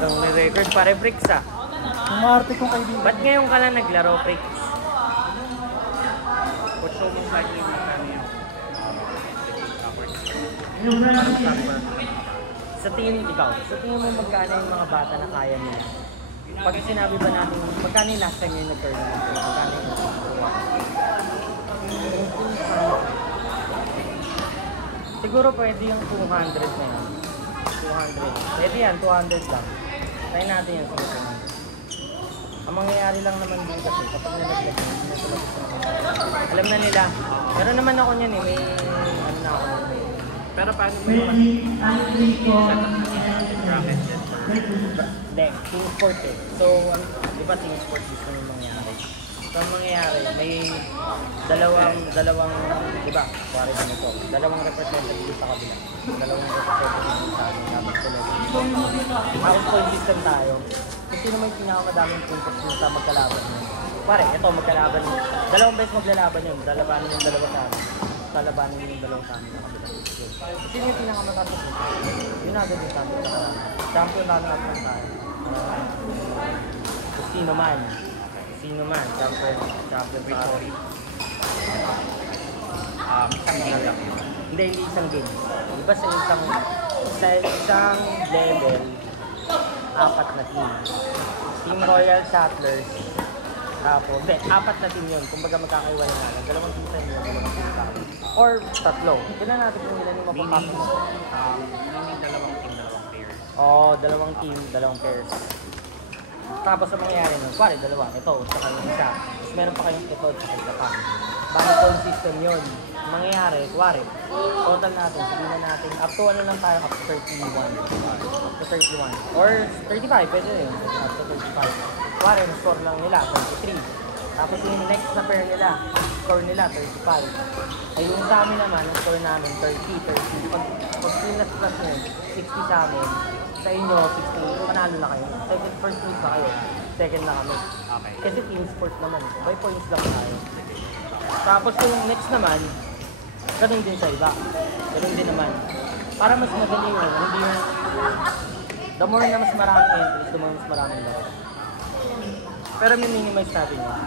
Itong record pare bricks ah. Umarte kong kaibigan. Ba't ngayon ka lang naglaro bricks? What show most likely magkano yun? Sa tingin mo magkano yung mga bata na kaya nila? Pag sinabi ba natin, magkano yung last time yung nag-tournament? Magkano yung siguro pwede yung 200 na yan. 200. Pwede yan, 200 lang. Try natin yan sa mga. Ang mangyayari lang naman din kasi kapag nalaglag yun, alam na nila. Pero naman ako niyan eh, may ano na ako. Pero paano mo yung bracket din? Hindi, team sport eh. So, di ba team sport gusto yung mangyayari? So, ang mangyayari, may dalawang, di ba, kuwari din ito, dalawang representative sa kabila. Dalawang representative sa akin, tapos tapos point system tayo. Kasi sino may pinakamadaming puntos dun sa magkalaban yun. Pare, ito magkalaban yun. Dalawang beses maglalaban yun. Lalabanin yung dalawa sa amin. Lalabanin yung dalawa sa amin na kabila. Sino yung pinakamataas na puntos? Yun agad yung sabi sa champion runner-up lang tayo. Sino man, champion Victory. Isang game lang yun. Hindi isang game. Diba sa isang level, 4 na team. Team Royal Settlers. Tapos, hindi, 4 na team yun. Kumbaga magkakaiwala na lang. Dalawang team sa inyo, dalawang team sa akin. Or 3. Tignan natin kung ilan yung mapapapin. Meaning dalawang team, dalawang pairs. Oo, dalawang team, dalawang pairs. Tapos ang mangyayari nun, kuwari dalawa, ito, saka yung isa. Tapos meron pa kayong ito, saka isa pa. Bali phone system yun. Ang mangyayari, kuwari, total natin, sabihin natin, up to ano lang tayo, up to 31. Up to 31. Or 35, pwede yun. Up to 35. Kuwari, ang score lang nila, 33. Tapos yung next na pair nila, score nila, 35. Ay yung sa amin naman, ang score namin, 30. Pag plus nyo, 60 sa amin. Sa inyo, 60, panalo na kayo. First place na kayo. Second na kami. Okay. Kasi team sport naman. By points lang tayo. Tapos yung next naman, ganun din sa iba. Ganun din naman. Para mas madali yun. Hindi yung... The more na mas maraming entries, the more mas maraming laro. Pero may minimize natin yun.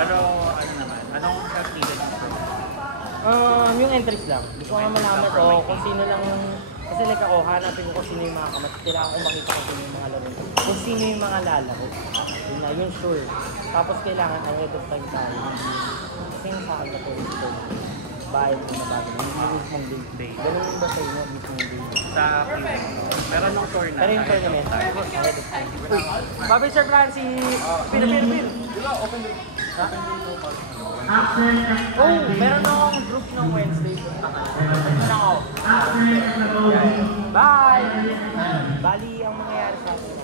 Pero ano naman, anong help needed from Yung entries lang. Gusto ko nga malaman ko kung sino lang yung... Kasi like ako, hanapin ko kung sino yung mga kamat. Kailangan ko makita kung sino yung mga laro. Kung sino yung mga lalaro. Yun na, yun sure. Tapos kailangan ahead of time tayo. Kasi yung sa akin na to, ito. Bayad mo na bagay. Hindi yung mismong day. Ganun yung ba sa inyo, mismong day? sa Quebec? Pero nung tournament. Pero yung tournament, ahead of time. Bobby Sir Francis! Pin! Oh, meron akong group ng Wednesday. Meron ako. Bye! Bali, ang mangyayari sa atin.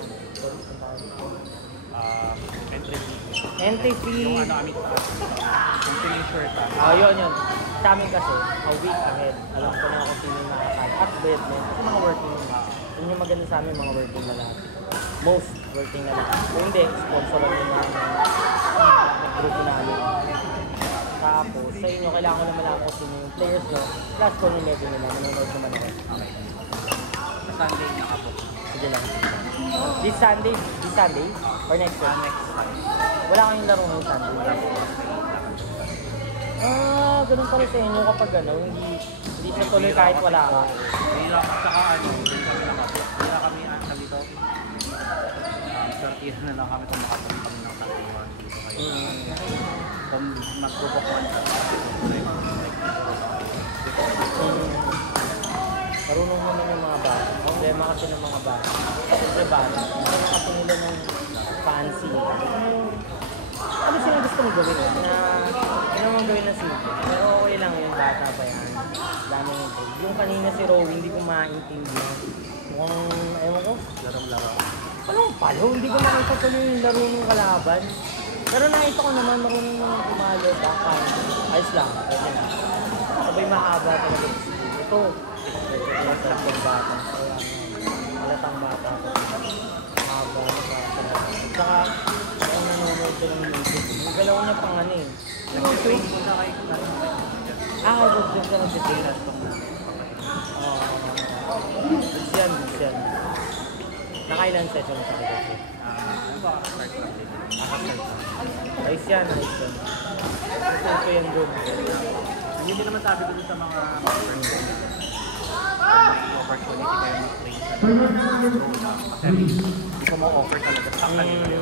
Entry fee. Yung ano, yung finisher ta. Yun. Sa amin kasi, a week ahead. Alam ko na kung sino yung nakakali. At bed mo. Kasi mga working na. Yun yung maganda sa amin, mga working na lahat. Most working na lahat. Kung hindi, sponsoran nyo na nag-group namin. Tapos, sa inyo, kailangan ko na malaman kung sino yung players nyo. Plus, kung yung level nila, manonood naman ako. Okay. Sa Sunday nakabook. Sige lang. This Sunday? Or next week? Next time. Wala kayong laro ngayong Sunday. Ganun pala sa inyo kapag ano, hindi sa tuloy kahit wala ka. Hindi lang, saka ano, hindi kami nakabook. Hindi na kami, dito, sortihan na lang kami kung makabook kami ng Sunday 1 dito kayo. Kung mag-book 1 Marunong naman yung mga bata. Problema kasi ng mga bata. Siyempre bata. Gusto kasi nila ng fancy. Ano sila gusto mong gawin? Ano mong gawin na simple? Pero okay lang yung bata pa yan. Dami yung goal. Yung kanina si Rowie, hindi ko maintindihan. Mukhang, ewan ko, larong-laro. Anong palo? Hindi ko nakita tuloy yung laro ng kalaban. Pero nakita ko naman, marunong naman kumalo. Baka, ayos lang. Pwede na. Sabay mahaba talaga. Ito, halatang bata. Halatang bata. Mahaba na bata. Saka, ang nanonood ko ng YouTube. Yung galaw niya pang ano eh. Nag-train muna kayo kung nasa Huwag ka nag-train. Goods yan. Nakailan session sa Philippines? Ano ba? Start lang din. Ayos yan, ayos yan. Gusto ko yan doon. Hindi din naman sabi ko dun sa mga opportunity. May opportunity kayo mag-train sa pro na. Kasi hindi ko ma-offer talaga sa kanila.